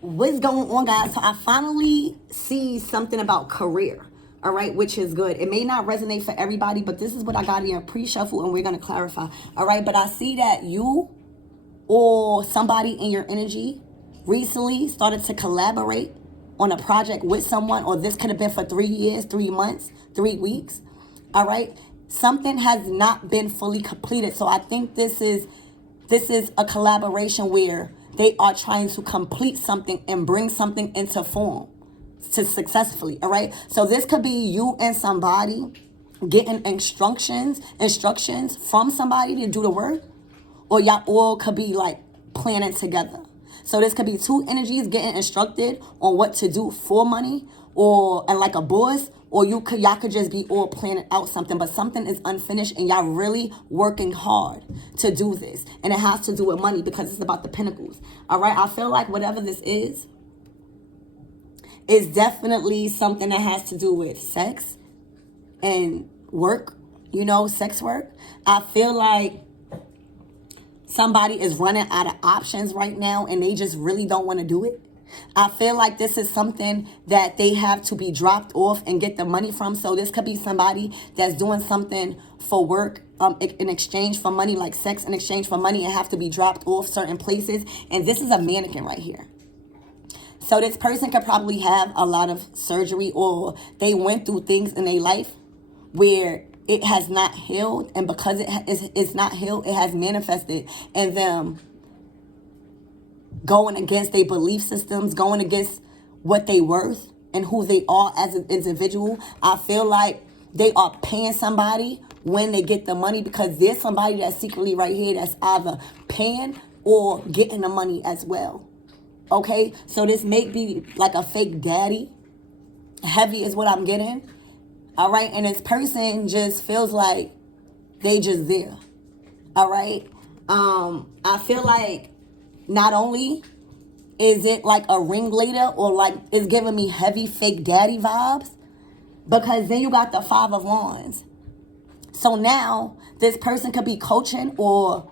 what's going on, guys? So I finally see something about career, all right, which is good. It may not resonate for everybody, but this is what I got in a pre-shuffle, and we're going to clarify, all right? But I see that you or somebody in your energy recently started to collaborate on a project with someone, or this could have been for 3 years, 3 months, 3 weeks, all right? Something has not been fully completed. So I think this is a collaboration where they are trying to complete something and bring something into form to successfully, all right? So this could be you and somebody getting instructions from somebody to do the work, or y'all all could be like planning together. So this could be two energies getting instructed on what to do for money, and like a boss, or y'all could just be all planning out something, but something is unfinished and y'all really working hard to do this. And it has to do with money because it's about the pentacles. All right, I feel like whatever this is definitely something that has to do with sex and work, sex work. I feel like somebody is running out of options right now and they just really don't want to do it. I feel like this is something that they have to be dropped off and get the money from. So this could be somebody that's doing something for work in exchange for money, like sex in exchange for money, and have to be dropped off certain places. And this is a mannequin right here. So this person could probably have a lot of surgery, or they went through things in their life where it has not healed. And because it's not healed, it has manifested in them going against their belief systems, going against what they worth and who they are as an individual. I feel like they are paying somebody when they get the money, because there's somebody that's secretly right here that's either paying or getting the money as well. Okay, so this may be like a fake daddy. Heavy is what I'm getting. All right, and this person just feels like they just there. All right, I feel like not only is it like a ringleader, or like it's giving me heavy fake daddy vibes, because then you got the 5 of Wands. So now this person could be coaching or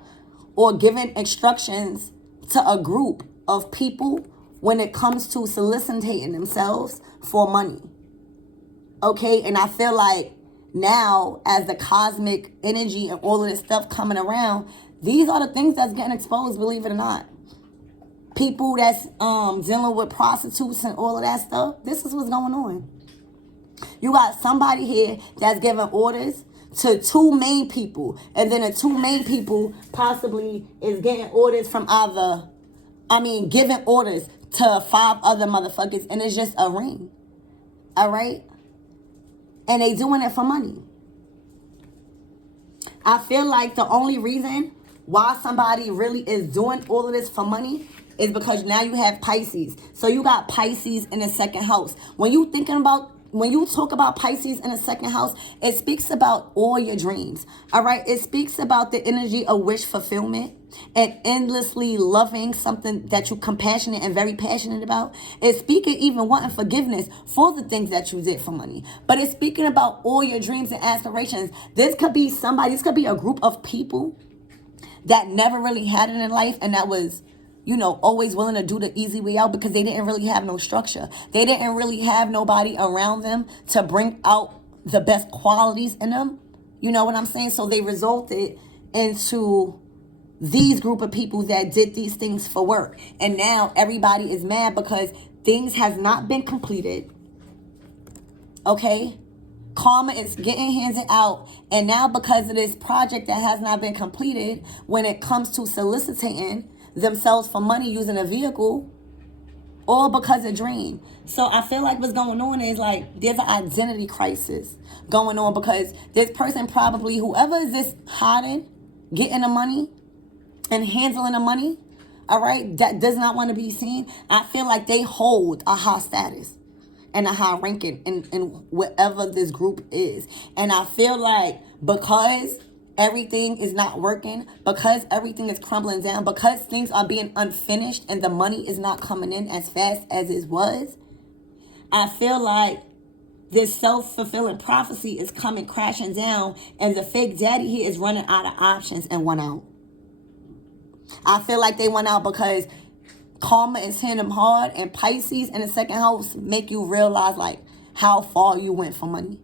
giving instructions to a group of people when it comes to soliciting themselves for money. Okay, and I feel like now, as the cosmic energy and all of this stuff coming around, these are the things that's getting exposed, believe it or not. People that's dealing with prostitutes and all of that stuff, this is what's going on. You got somebody here that's giving orders to 2 main people, and then the 2 main people possibly is getting orders from giving orders to 5 other motherfuckers, and it's just a ring. All right? And they doing it for money. I feel like the only reason why somebody really is doing all of this for money is because now you have Pisces. So you got Pisces in the second house. When you talk about Pisces in the second house, it speaks about all your dreams. All right. It speaks about the energy of wish fulfillment and endlessly loving something that you're compassionate and very passionate about. It's speaking even wanting forgiveness for the things that you did for money. But it's speaking about all your dreams and aspirations. This could be a group of people that never really had it in life, and that was always willing to do the easy way out because they didn't really have no structure. They didn't really have nobody around them to bring out the best qualities in them. You know what I'm saying? So they resulted into these group of people that did these things for work. And now everybody is mad because things has not been completed. Okay? Karma is getting handed out. And now because of this project that has not been completed, when it comes to soliciting themselves for money using a vehicle, all because of dream. So I feel like what's going on is like there's an identity crisis going on, because this person probably, whoever is this hiding, getting the money and handling the money, all right, that does not want to be seen. I feel like they hold a high status and a high ranking in whatever this group is. And I feel like because everything is not working, because everything is crumbling down, because things are being unfinished and the money is not coming in as fast as it was, I feel like this self-fulfilling prophecy is coming crashing down, and the fake daddy here is running out of options and went out. I feel like they went out because Karma is hitting them hard, and Pisces in the second house make you realize like how far you went for money.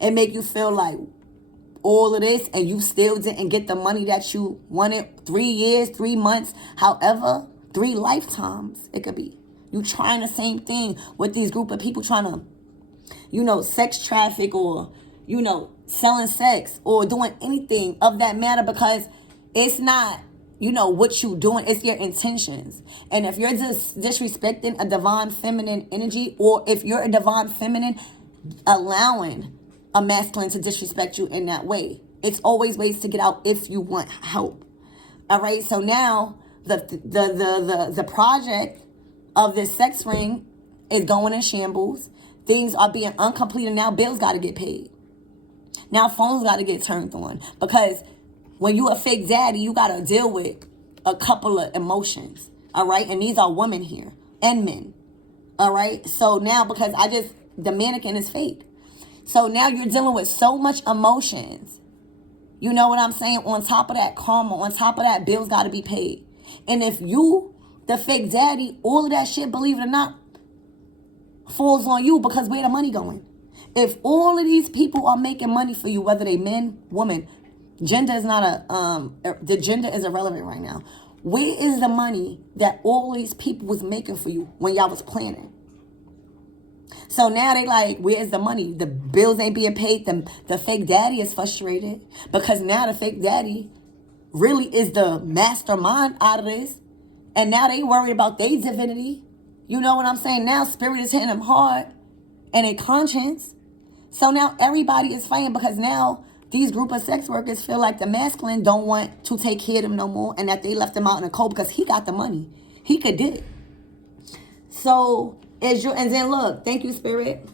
It make you feel like all of this and you still didn't get the money that you wanted. 3 years, 3 months, however, 3 lifetimes it could be. You trying the same thing with these group of people trying to, sex traffic or, selling sex or doing anything of that matter, because it's not, what you doing, it's your intentions. And if you're just disrespecting a divine feminine energy, or if you're a divine feminine allowing a masculine to disrespect you in that way, it's always ways to get out if you want help. All right, so now the project of this sex ring is going in shambles. Things are being uncompleted. Now bills got to get paid. Now phones got to get turned on, because when you a fake daddy, you got to deal with a couple of emotions. All right, and these are women here and men. All right, so now because the mannequin is fake. So now you're dealing with so much emotions. You know what I'm saying? On top of that karma, on top of that, bills got to be paid. And if you, the fake daddy, all of that shit, believe it or not, falls on you, because where the money going? If all of these people are making money for you, whether they men, women, gender is not the gender is irrelevant right now. Where is the money that all these people was making for you when y'all was planning? So now they like, where's the money? The bills ain't being paid. The fake daddy is frustrated, because now the fake daddy really is the mastermind out of this. And now they worried about their divinity. You know what I'm saying? Now spirit is hitting them hard and a conscience. So now everybody is fighting, because now these group of sex workers feel like the masculine don't want to take care of them no more, and that they left him out in the cold because he got the money. He could do it. So and then look, thank you, spirit.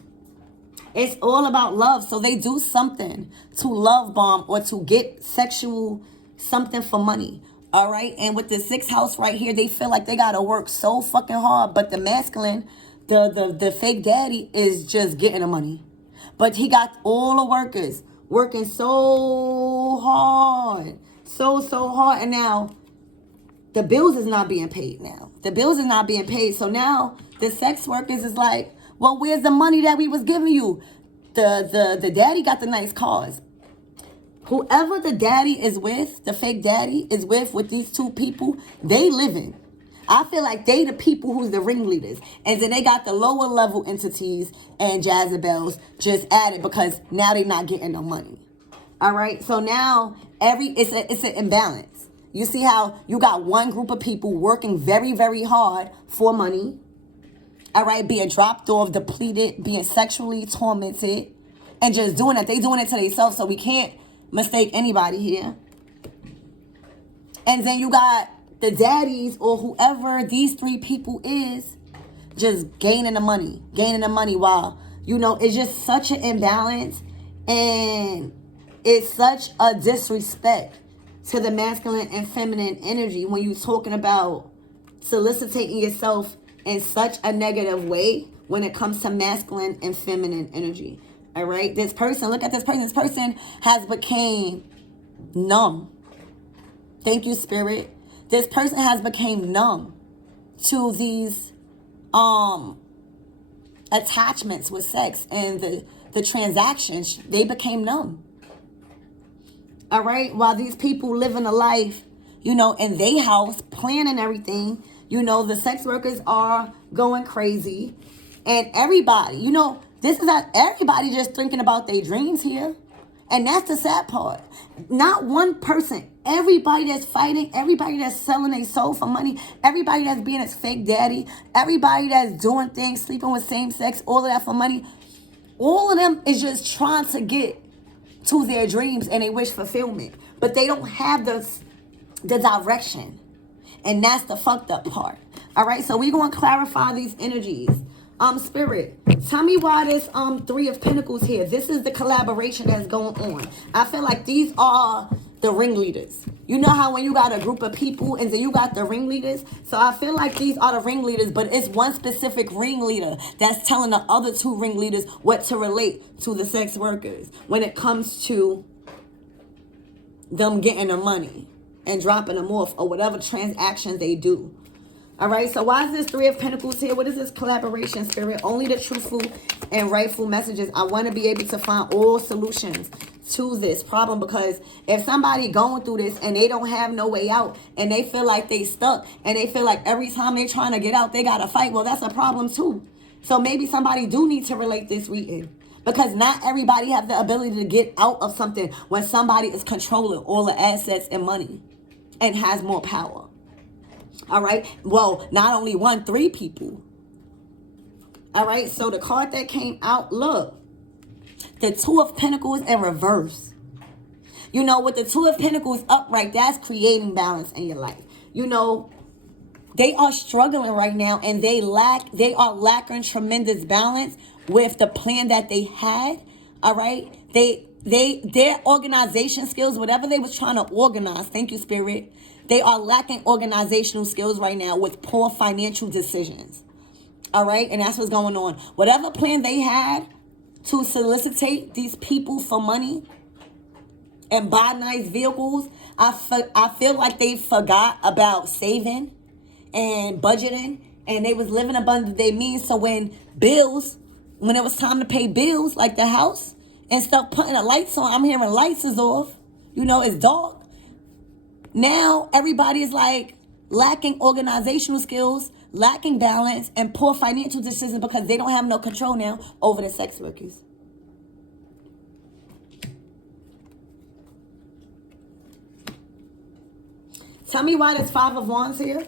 It's all about love. So they do something to love bomb or to get sexual something for money. All right. And with the 6th house right here, they feel like they got to work so fucking hard. But the masculine, the fake daddy is just getting the money. But he got all the workers working so hard. So hard. And now the bills is not being paid now. The bills is not being paid. So now the sex workers is like, well, where's the money that we was giving you? The daddy got the nice cars. Whoever the daddy is with, the fake daddy is with these 2 people, they living. I feel like they the people who's the ringleaders. And then they got the lower level entities and Jezebels just added, because now they not getting no money. All right. So now it's an imbalance. You see how you got one group of people working very, very hard for money. All right, being dropped off, depleted, being sexually tormented, and just doing it. They doing it to themselves, so we can't mistake anybody here. And then you got the daddies or whoever these 3 people is just gaining the money while, it's just such an imbalance, and it's such a disrespect to the masculine and feminine energy when you're talking about soliciting yourself in such a negative way when it comes to masculine and feminine energy. All right, this person, look at this person. This person has became numb. Thank you, spirit. This person has became numb to these attachments with sex and the transactions. They became numb. All right, while these people living a life, in their house, planning everything, the sex workers are going crazy. And everybody, this is not everybody just thinking about their dreams here. And that's the sad part. Not one person. Everybody that's fighting, everybody that's selling their soul for money, everybody that's being a fake daddy, everybody that's doing things, sleeping with same sex, all of that for money, all of them is just trying to get to their dreams and they wish fulfillment. But they don't have the direction. And that's the fucked up part. All right, so we're going to clarify these energies. Spirit, tell me why this 3 of Pentacles here. This is the collaboration that's going on. I feel like these are the ringleaders. You know how when you got a group of people and then you got the ringleaders? So I feel like these are the ringleaders, but it's one specific ringleader that's telling the other 2 ringleaders what to relate to the sex workers when it comes to them getting their money and dropping them off or whatever transactions they do. All right, so why is this Three of Pentacles here? What is this collaboration, Spirit? Only the truthful and rightful messages. I want to be able to find all solutions to this problem, because if somebody going through this and they don't have no way out and they feel like they stuck and they feel like every time they trying to get out, they got to fight, well, that's a problem too. So maybe somebody do need to relate this reading, because not everybody have the ability to get out of something when somebody is controlling all the assets and money and has more power. All right. Well, not only one, three people. All right. So the card that came out, look, the Two of Pentacles in reverse. You know, with the Two of Pentacles upright, that's creating balance in your life. You know, they are struggling right now, and they are lacking tremendous balance with the plan that they had. All right. Their organization skills, whatever they was trying to organize. Thank you, Spirit. They are lacking organizational skills right now with poor financial decisions. All right. And that's what's going on. Whatever plan they had to solicitate these people for money and buy nice vehicles, I feel like they forgot about saving and budgeting, and they was living above their means. So when it was time to pay bills, like the house, and start putting the lights on, I'm hearing lights is off. You know, it's dark. Now everybody is like lacking organizational skills, lacking balance, and poor financial decisions because they don't have no control now over the sex workers. Tell me why there's Five of Wands here.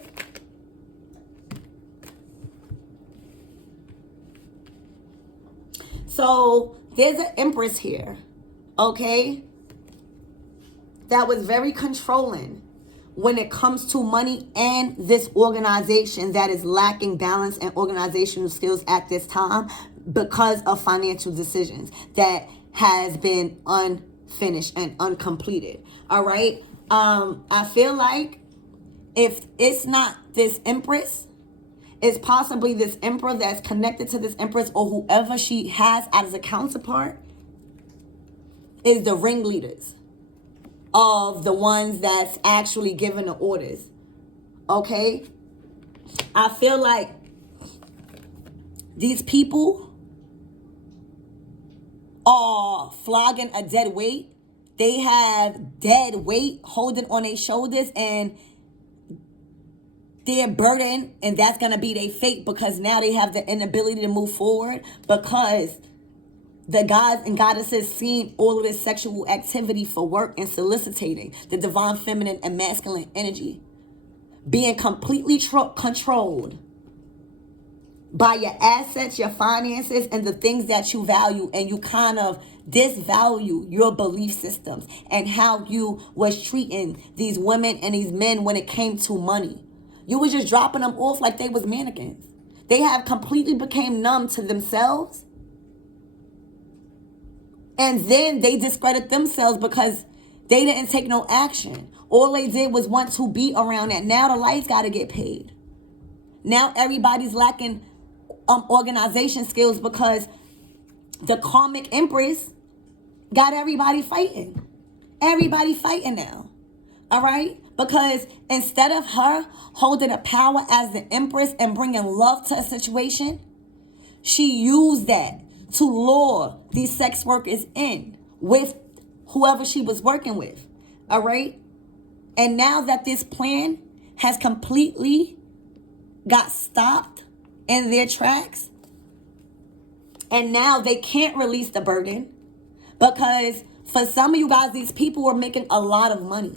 So there's an Empress here, okay, that was very controlling when it comes to money and this organization that is lacking balance and organizational skills at this time because of financial decisions that has been unfinished and uncompleted. All right. I feel like if it's not this Empress, it's possibly this Emperor that's connected to this Empress, or whoever she has as a counterpart is the ringleaders of the ones that's actually giving the orders. Okay? I feel like these people are flogging a dead weight. They have dead weight holding on their shoulders, and they're burdened, and that's going to be their fate, because now they have the inability to move forward because the gods and goddesses seeing all of this sexual activity for work and soliciting the divine feminine and masculine energy being completely controlled by your assets, your finances, and the things that you value, and you kind of disvalue your belief systems and how you was treating these women and these men when it came to money. You was just dropping them off like they was mannequins. They have completely became numb to themselves. And then they discredit themselves because they didn't take no action. All they did was want to be around that. Now the lights got to get paid. Now everybody's lacking organization skills because the Karmic Empress got everybody fighting. Everybody fighting now. All right? Because instead of her holding a power as the Empress and bringing love to a situation, she used that to lure these sex workers in with whoever she was working with. All right? And now that this plan has completely got stopped in their tracks, and now they can't release the burden, because for some of you guys, these people were making a lot of money.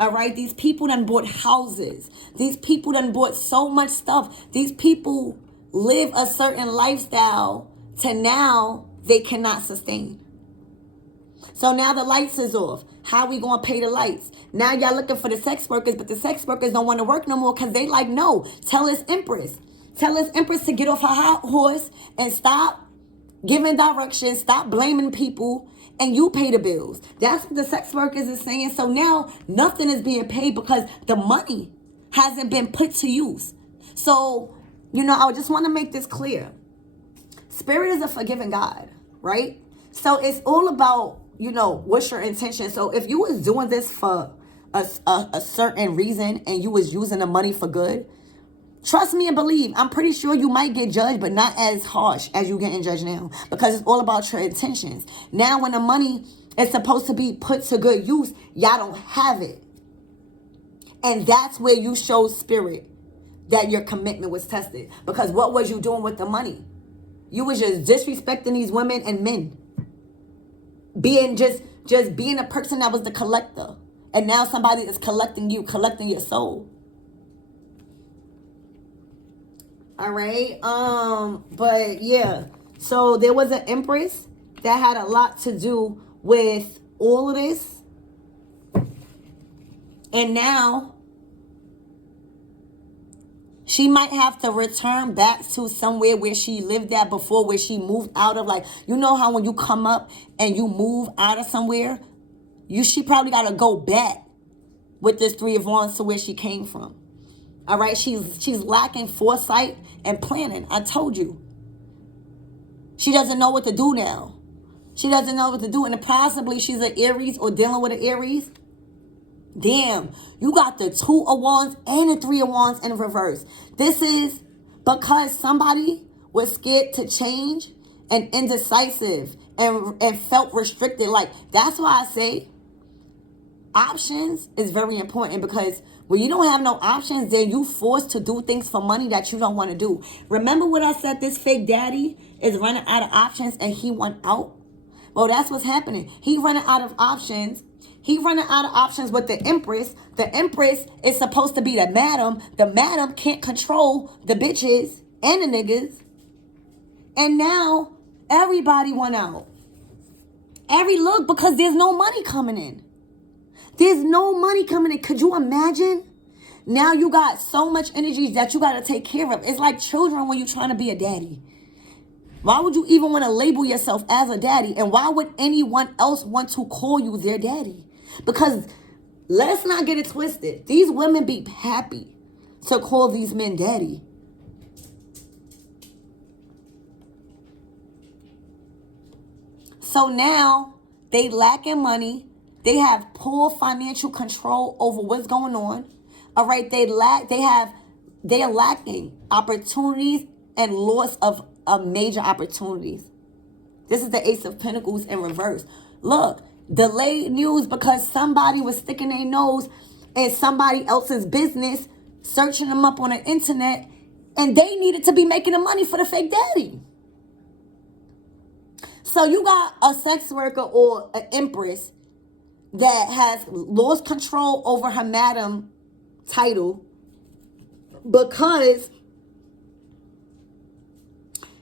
All right? These people done bought houses. These people done bought so much stuff. These people live a certain lifestyle to now they cannot sustain. So now the lights is off. How we going to pay the lights? Now y'all looking for the sex workers, but the sex workers don't want to work no more because they like, no, tell this Empress to get off her high horse and stop giving directions, stop blaming people, and you pay the bills. That's what the sex workers is saying. So now nothing is being paid because the money hasn't been put to use. So, I just want to make this clear. Spirit is a forgiving God, right? So it's all about, what's your intention. So if you was doing this for a certain reason and you was using the money for good, Trust me and believe. I'm pretty sure you might get judged, but not as harsh as you getting judged now. Because it's all about your intentions. Now when the money is supposed to be put to good use, y'all don't have it. And that's where you show spirit that your commitment was tested. Because what was you doing with the money? You was just disrespecting these women and men. Being just being a person that was the collector. And now somebody is collecting you, collecting your soul. All right. But yeah. So there was an empress that had a lot to do with all of this. And now she might have to return back to somewhere where she lived at before, where she moved out of. Like, you know how when you come up and you move out of somewhere, she probably got to go back with this Three of Wands to where she came from. All right, she's lacking foresight and planning. I told you. She doesn't know what to do now. She doesn't know what to do. And possibly she's an Aries or dealing with an Aries. Damn, you got the Two of Wands and the Three of Wands in reverse. This is because somebody was scared to change and indecisive and felt restricted. Like, that's why I say options is very important, because when you don't have no options, then you forced to do things for money that you don't want to do. Remember what I said? This fake daddy is running out of options and he went out. Well, that's what's happening. He running out of options. He running out of options with the Empress. The Empress is supposed to be the madam. The madam can't control the bitches and the niggas. And now everybody went out. Look, because there's no money coming in. There's no money coming in. Could you imagine? Now you got so much energy that you got to take care of. It's like children when you're trying to be a daddy. Why would you even want to label yourself as a daddy? And why would anyone else want to call you their daddy? Because let's not get it twisted. These women be happy to call these men daddy. So now they lacking money. They have poor financial control over what's going on. All right, they are lacking opportunities and loss of major opportunities. This is the Ace of Pentacles in reverse. Look, delayed news because somebody was sticking their nose in somebody else's business, searching them up on the internet, and they needed to be making the money for the fake daddy. So you got a sex worker or an empress that has lost control over her madam title because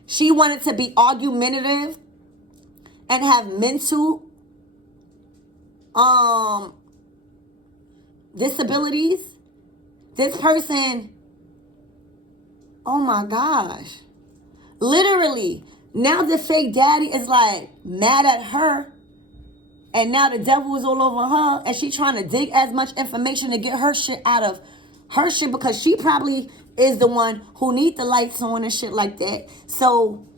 she wanted to be argumentative and have mental disabilities. This person, oh my gosh, literally, now the fake daddy is like mad at her. And now the devil is all over her, and she trying to dig as much information to get her shit out of her shit, because she probably is the one who need the lights on and shit like that. So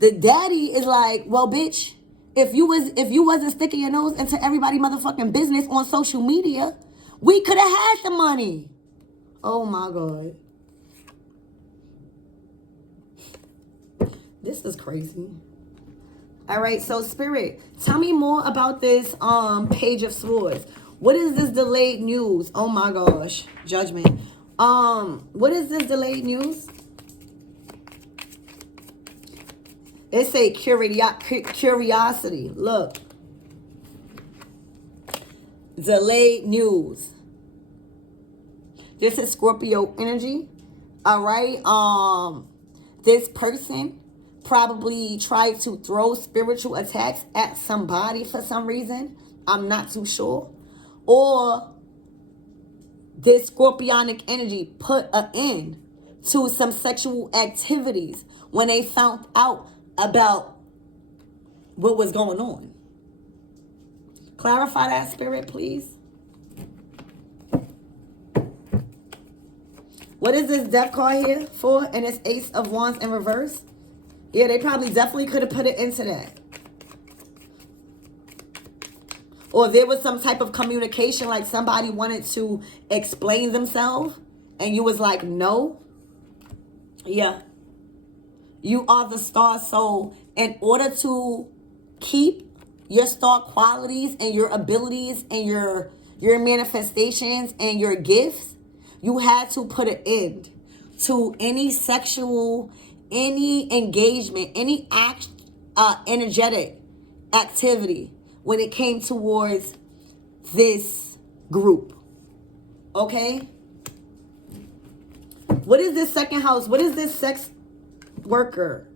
the daddy is like, well, bitch, if you wasn't sticking your nose into everybody motherfucking business on social media, we could have had the money. Oh my God. This is crazy. All right, so Spirit, tell me more about this Page of Swords. What is this delayed news? Oh my gosh, Judgment. What is this delayed news? It's a curiosity. Look. Delayed news. This is Scorpio energy. All right. This person probably tried to throw spiritual attacks at somebody for some reason. I'm not too sure. Or this scorpionic energy put an end to some sexual activities when they found out about what was going on. Clarify that, Spirit, please. What is this death card here for? And it's Ace of Wands in reverse. Yeah, they probably definitely could have put it into that. Or there was some type of communication, like somebody wanted to explain themselves and you was like, no. Yeah. You are the star. So in order to keep your star qualities and your abilities and your manifestations and your gifts, you had to put an end to any sexual, any engagement, any energetic activity when it came towards this group. Okay? What is this second house? What is this sex worker?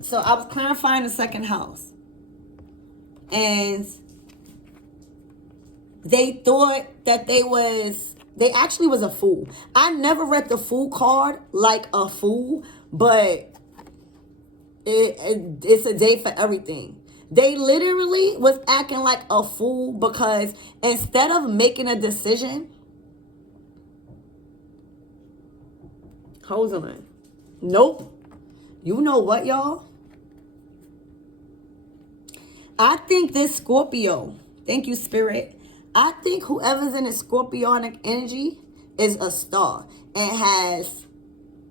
So I was clarifying the second house. And they thought that they actually was a fool. I never read the fool card like a fool, but it's a day for everything. They literally was acting like a fool because instead of making a decision, hold on. Nope. You know what, y'all? I think this Scorpio, thank you, Spirit. I think whoever's in a Scorpionic energy is a star and has,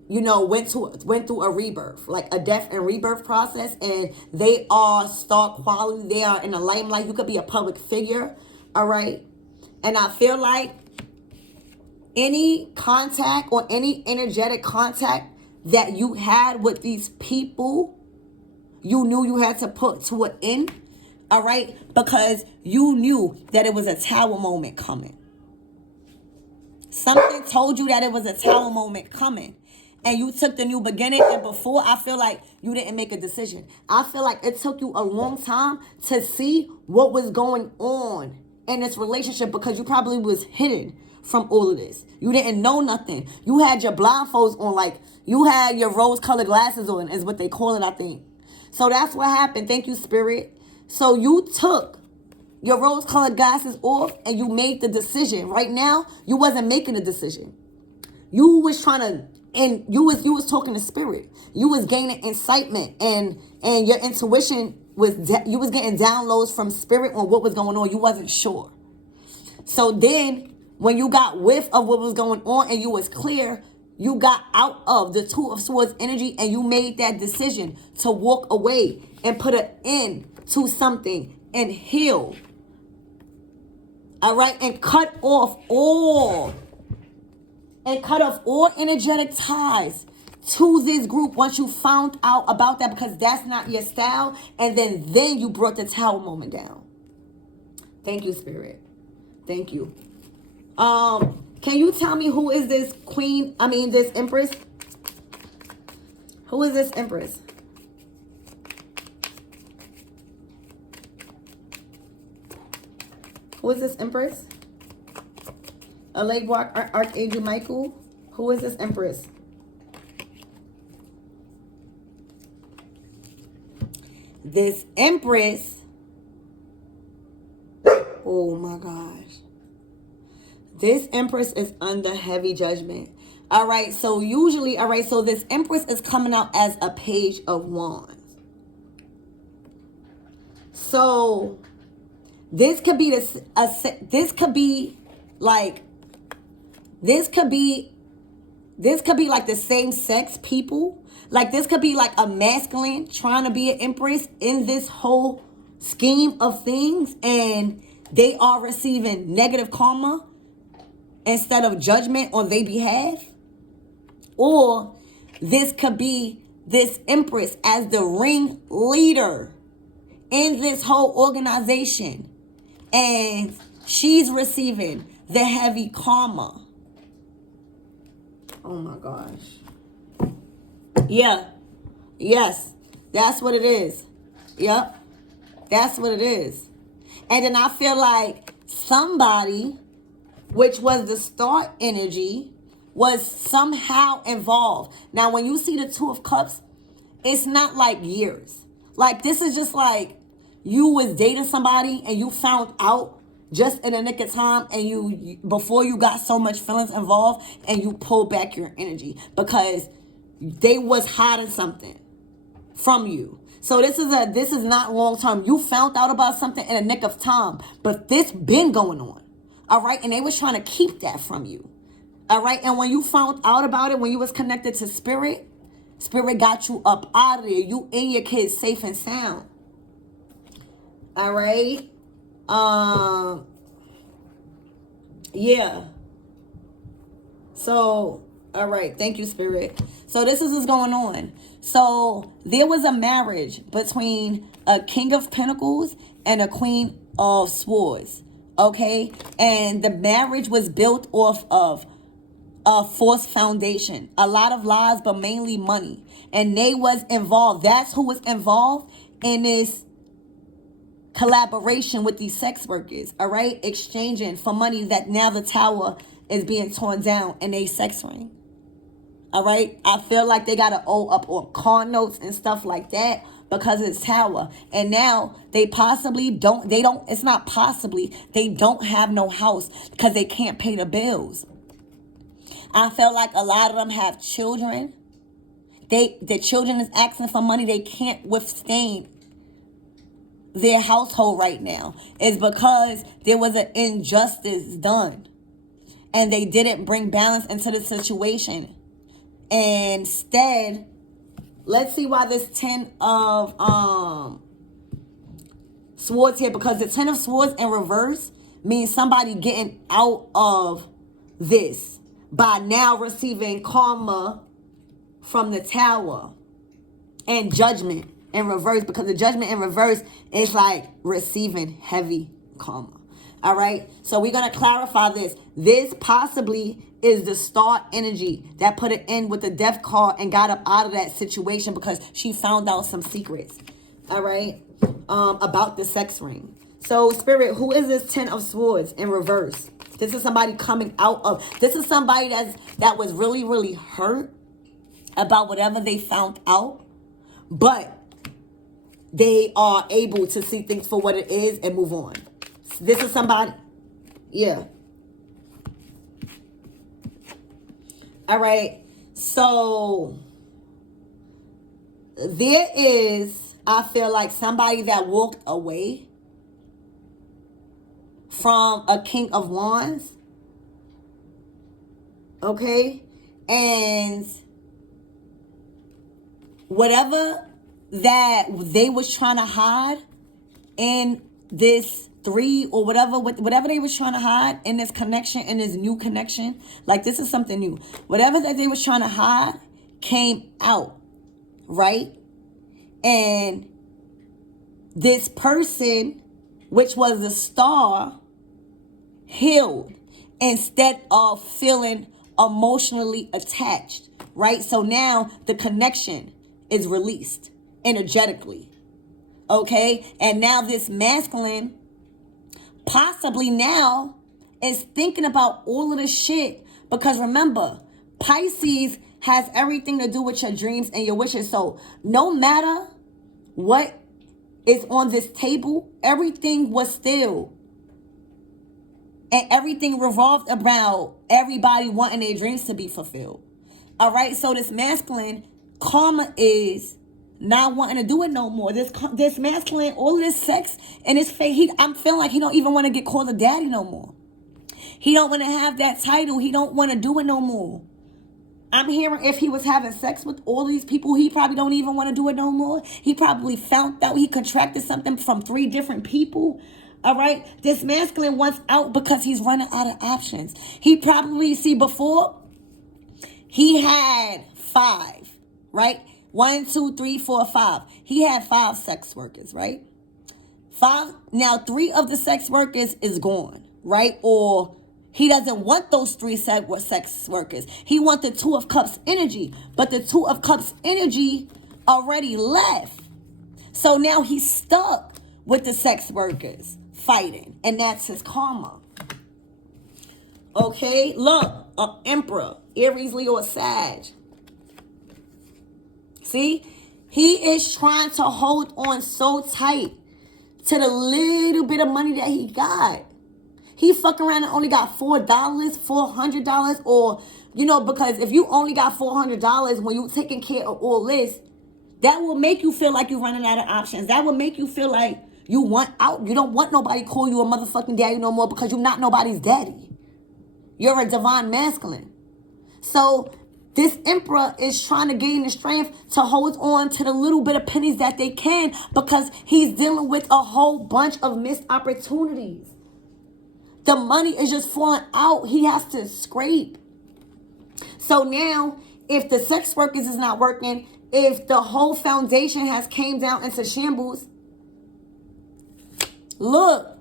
went through a rebirth, like a death and rebirth process, and they are star quality. They are in the limelight. You could be a public figure, all right? And I feel like any contact or any energetic contact that you had with these people, you knew you had to put to an end, all right? Because you knew that it was a tower moment coming. Something told you that it was a tower moment coming. And you took the new beginning. And before, I feel like you didn't make a decision. I feel like it took you a long time to see what was going on in this relationship because you probably was hidden from all of this. You didn't know nothing. You had your blindfolds on, like you had your rose-colored glasses on, is what they call it, I think. So that's what happened. Thank you, Spirit. So you took your rose-colored glasses off and you made the decision. Right now, you wasn't making a decision. You was trying to, and you was talking to Spirit. You was gaining incitement, and your intuition you was getting downloads from Spirit on what was going on. You wasn't sure. So then, when you got whiff of what was going on and you was clear, you got out of the Two of Swords energy and you made that decision to walk away and put an end to something and heal. All right, and cut off all energetic ties to this group once you found out about that, because that's not your style. And then you brought the tower moment down. Thank you, Spirit. Thank you. Can you tell me who is this queen? I mean, this empress? Who is this empress? Who is this empress? A late Archangel Michael. Who is this empress? This empress. Oh my gosh. This empress is under heavy judgment. All right, so usually, so this empress is coming out as a page of wands. So this could be like the same sex people. Like this could be like a masculine trying to be an empress in this whole scheme of things, and they are receiving negative karma instead of judgment on their behalf. Or this could be this empress as the ring leader in this whole organization, and she's receiving the heavy karma. Oh my gosh. Yeah. Yes. That's what it is. Yep. That's what it is. And then I feel like somebody, which was the star energy, was somehow involved. Now, when you see the Two of Cups, it's not like years. Like, this is just like you was dating somebody and you found out just in the nick of time, and you before you got so much feelings involved, and you pulled back your energy because they was hiding something from you. So this is not long term. You found out about something in a nick of time, but this been going on. All right, and they was trying to keep that from you. All right. And when you found out about it, when you was connected to spirit, spirit got you up out of there. You and your kids safe and sound. All right. Yeah. So, all right. Thank you, spirit. So this is what's going on. So there was a marriage between a king of pentacles and a queen of swords. Okay. And the marriage was built off of a false foundation, a lot of lies, but mainly money. And they was involved. That's who was involved in this collaboration with these sex workers. All right, exchanging for money. That now the tower is being torn down and they sex ring. All right, I feel like they gotta owe up on car notes and stuff like that because it's tower. And now they possibly don't. They don't. It's not possibly. They don't have no house because they can't pay the bills. I feel like a lot of them have children. The children is asking for money. They can't withstand their household right now. It's because there was an injustice done. And they didn't bring balance into the situation. Instead, let's see why this 10 of swords here. Because the 10 of swords in reverse means somebody getting out of this by now receiving karma from the tower and judgment in reverse, because the judgment in reverse is like receiving heavy karma. All right, so we're going to clarify this. This possibly is the star energy that put it in with the death card and got up out of that situation because she found out some secrets. All right, about the sex ring. So spirit, who is this 10 of swords in reverse? This is somebody coming out of, this is somebody that was really, really hurt about whatever they found out, but they are able to see things for what it is and move on. This is somebody, yeah. All right, so there is, I feel like somebody that walked away from a king of wands, okay? And whatever that they was trying to hide in this 3 or whatever they was trying to hide in this connection, in this new connection, like this is something new. Whatever that they was trying to hide came out, right? And this person, which was the star, healed instead of feeling emotionally attached, right? So now the connection is released energetically, okay? And now this masculine possibly now is thinking about all of this shit, because remember, Pisces has everything to do with your dreams and your wishes. So no matter what is on this table, everything was still, and everything revolved around everybody wanting their dreams to be fulfilled. All right, so this masculine karma is not wanting to do it no more. This masculine, all of this sex and his faith, I'm feeling like he don't even want to get called a daddy no more. He don't want to have that title. He don't want to do it no more. I'm hearing if he was having sex with all these people, he probably don't even want to do it no more. He probably found out he contracted something from 3 different people. All right, this masculine wants out because he's running out of options. He probably, see, before he had 5, right? 1, 2, 3, 4, 5. He had 5 sex workers, right? 5. Now 3 of the sex workers is gone, right? Or he doesn't want those 3 sex workers. He wants the 2 of Cups energy, but the 2 of Cups energy already left. So now he's stuck with the sex workers fighting, and that's his karma. Okay, look, Emperor, Aries, Leo, Sag. See, he is trying to hold on so tight to the little bit of money that he got. He fucking around and only got $4, $400, or, you know, because if you only got $400 when you taking care of all this, that will make you feel like you're running out of options. That will make you feel like you want out. You don't want nobody to call you a motherfucking daddy no more because you're not nobody's daddy. You're a divine masculine. So this emperor is trying to gain the strength to hold on to the little bit of pennies that they can, because he's dealing with a whole bunch of missed opportunities. The money is just falling out. He has to scrape. So now, if the sex workers is not working, if the whole foundation has came down into shambles, look.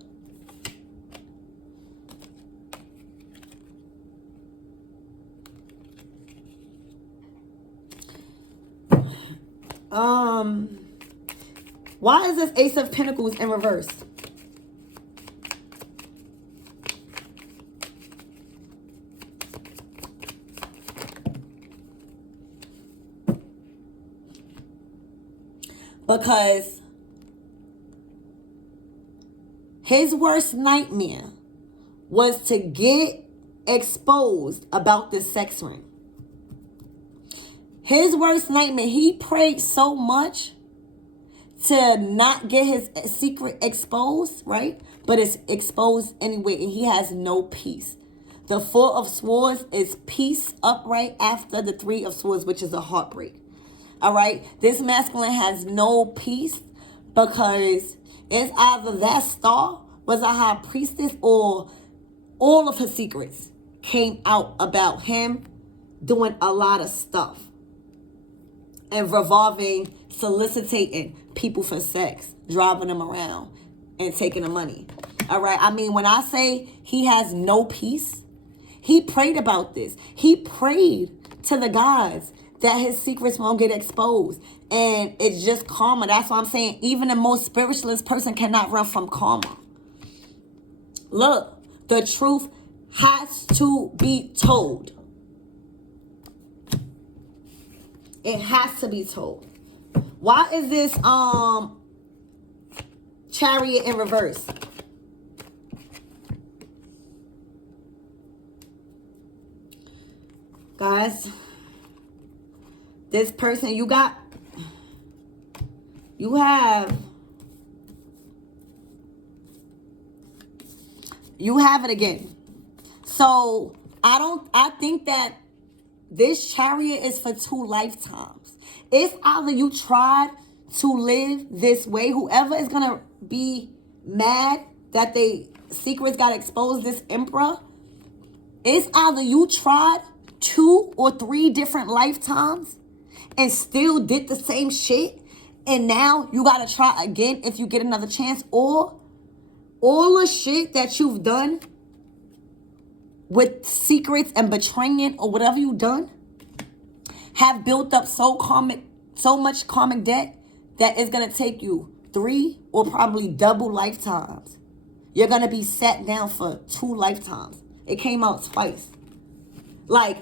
Why is this Ace of Pentacles in reverse? Because his worst nightmare was to get exposed about this sex ring. His worst nightmare, he prayed so much to not get his secret exposed, right? But it's exposed anyway, and he has no peace. The Four of Swords is peace upright after the Three of Swords, which is a heartbreak. All right? This masculine has no peace because it's either that star was a high priestess, or all of her secrets came out about him doing a lot of stuff and revolving, soliciting people for sex, driving them around and taking the money. All right? I mean, when I say he has no peace, he prayed about this. He prayed to the gods that his secrets won't get exposed. And it's just karma. That's why I'm saying even the most spiritualist person cannot run from karma. Look, the truth has to be told. It has to be told. Why is this Chariot in reverse? Guys, this person, you have it again. So I think that this Chariot is for 2 lifetimes. If either you tried to live this way, whoever is gonna be mad that they secrets got exposed, this emperor, it's either you tried 2 or 3 different lifetimes and still did the same shit, and now you gotta try again if you get another chance, or all the shit that you've done with secrets and betraying or whatever you've done have built up so much karmic debt that it's gonna take you 3 or probably double lifetimes. You're gonna be sat down for 2 lifetimes. It came out twice. Like,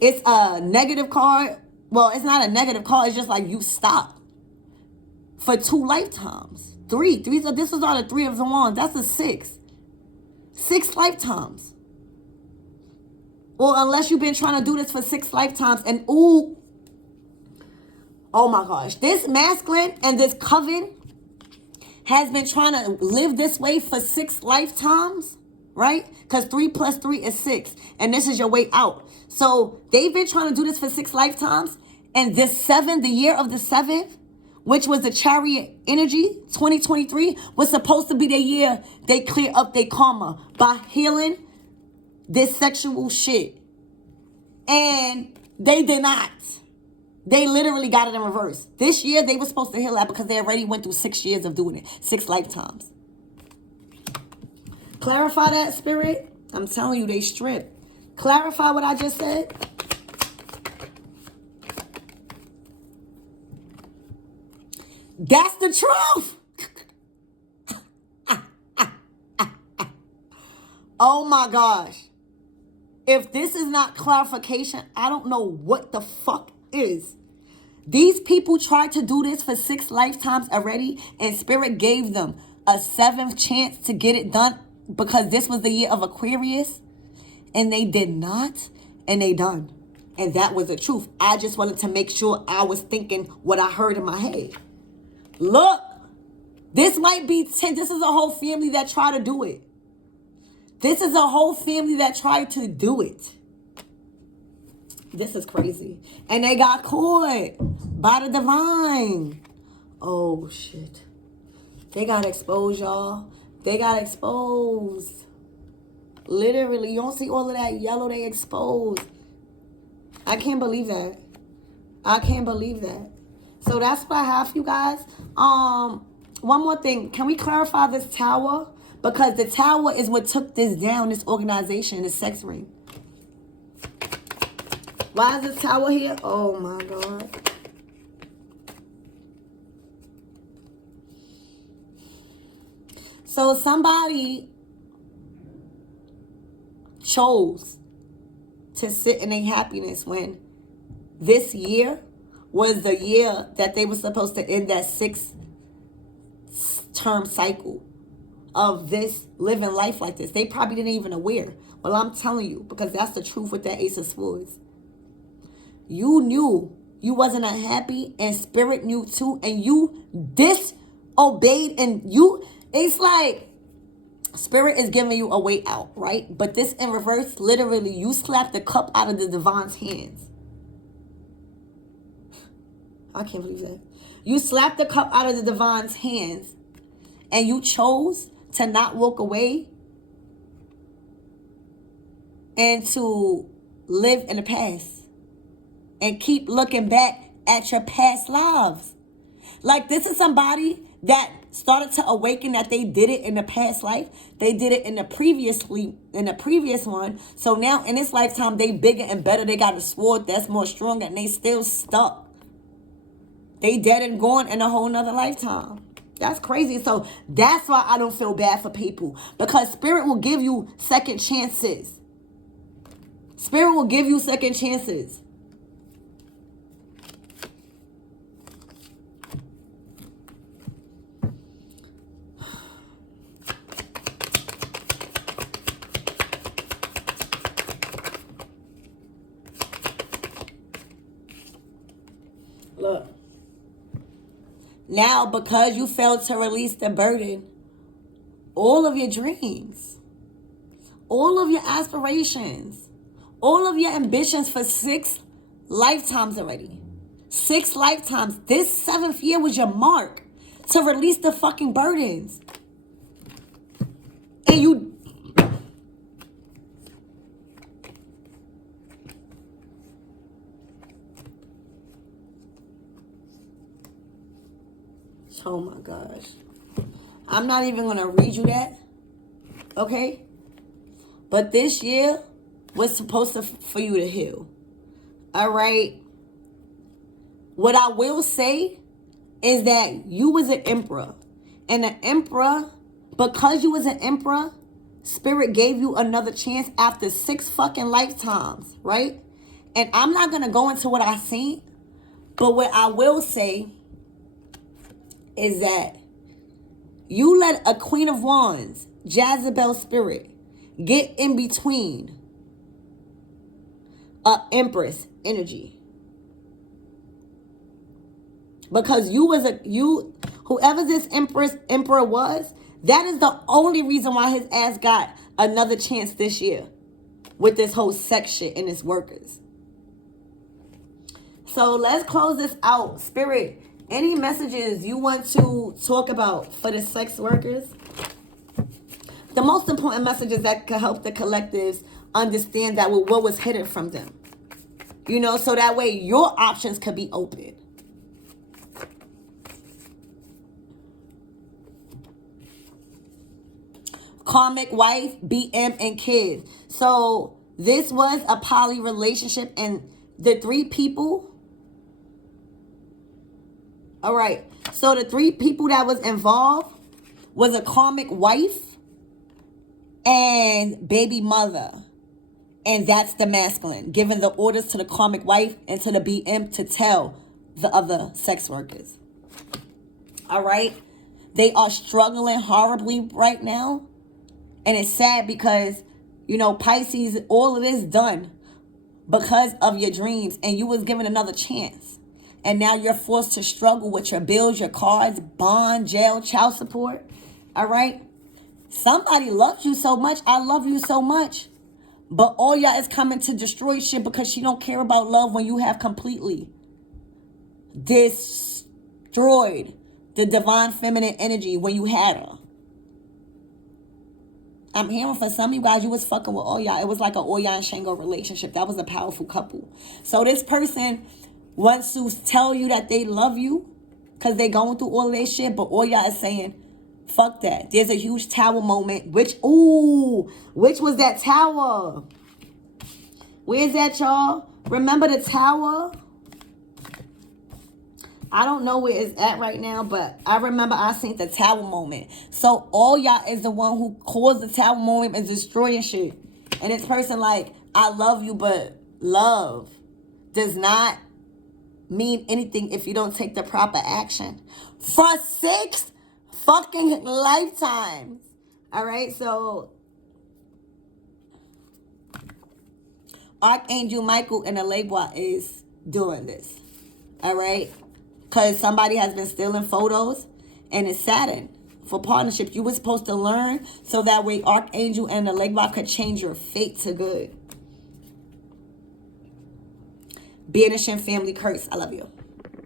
it's a negative card. Well, it's not a negative card. It's just like you stop for 2 lifetimes. 3. So this is all the 3 of the wands. That's a 6. 6 lifetimes. Or unless you've been trying to do this for 6 lifetimes. And ooh, oh my gosh. This masculine and this coven has been trying to live this way for 6 lifetimes. Right? Because 3 plus 3 is 6. And this is your way out. So they've been trying to do this for 6 lifetimes. And this 7, the year of the 7th, which was the Chariot energy, 2023, was supposed to be the year they clear up their karma by healing this sexual shit. And they did not. They literally got it in reverse. This year, they were supposed to heal that because they already went through 6 years of doing it. 6 lifetimes. Clarify that, Spirit. I'm telling you, they strip. Clarify what I just said. That's the truth. Oh my gosh. If this is not clarification, I don't know what the fuck is. These people tried to do this for 6 lifetimes already, and Spirit gave them a 7th chance to get it done because this was the year of Aquarius, and they did not, and they done. And that was the truth. I just wanted to make sure I was thinking what I heard in my head. Look, this might be 10. This is a whole family that tried to do it. This is a whole family that tried to do it. This is crazy. And they got caught by the divine. Oh, shit. They got exposed, y'all. They got exposed. Literally, you don't see all of that yellow, they exposed. I can't believe that. I can't believe that. So that's what I have for you guys. One more thing. Can we clarify this tower? Because the tower is what took this down, this organization, this sex ring. Why is this tower here? Oh my God. So somebody chose to sit in their happiness when this year was the year that they were supposed to end that 6-term cycle of this living life like this. They probably didn't even aware. Well, I'm telling you, because that's the truth with that Ace of Swords. You knew you wasn't unhappy, and spirit knew too, and you disobeyed, and it's like spirit is giving you a way out, right? But this in reverse, literally, you slapped the cup out of the divine's hands. I can't believe that. You slapped the cup out of the divine's hands, and you chose to not walk away and to live in the past and keep looking back at your past lives. Like, this is somebody that started to awaken that they did it in the past life. They did it in the previous one. So now in this lifetime, they bigger and better. They got a sword that's more stronger, and they still stuck. They dead and gone in a whole nother lifetime. That's crazy. So that's why I don't feel bad for people. Because spirit will give you second chances. Spirit will give you second chances. Look. Now, because you failed to release the burden, all of your dreams, all of your aspirations, all of your ambitions for 6 lifetimes already. 6 lifetimes. This 7th year was your mark to release the fucking burdens. And you... Oh my gosh. I'm not even going to read you that. Okay? But this year was supposed to for you to heal. All right? What I will say is that you was an emperor. And an emperor, because you was an emperor, spirit gave you another chance after 6 fucking lifetimes, right? And I'm not going to go into what I seen. But what I will say is that you let a Queen of Wands, Jezebel spirit, get in between a Empress energy. Because whoever this emperor was, that is the only reason why his ass got another chance this year with this whole sex shit and its workers. So let's close this out. Spirit, any messages you want to talk about for the sex workers? The most important messages that could help the collectives understand that what was hidden from them. You know, so that way your options could be open. Karmic wife, BM, and kids. So this was a poly relationship, and the 3 people... All right, so the 3 people that was involved was a karmic wife and baby mother. And that's the masculine, giving the orders to the karmic wife and to the BM to tell the other sex workers. All right, they are struggling horribly right now. And it's sad because, you know, Pisces, all of this done because of your dreams, and you was given another chance. And now you're forced to struggle with your bills, your cards, bond, jail, child support. All right? Somebody loves you so much. I love you so much. But all y'all is coming to destroy shit because she don't care about love when you have completely destroyed the divine feminine energy when you had her. I'm hearing for some of you guys, you was fucking with Oya. It was like an Oya and Shango relationship. That was a powerful couple. So this person wants to tell you that they love you because they going through all of this shit. But Oya is saying, fuck that. There's a huge tower moment. Which was that tower? Where's that, y'all? Remember the tower? I don't know where it's at right now, but I remember I seen the tower moment. So all y'all is the one who caused the tower moment and destroying shit. And this person like, I love you, but love does not mean anything if you don't take the proper action. For 6 fucking lifetimes. All right, so Archangel Michael and the Legua is doing this. All right. Because somebody has been stealing photos and it's Saturn for partnership. You were supposed to learn so that way Archangel and the Legba could change your fate to good. Banishing family curse. I love you.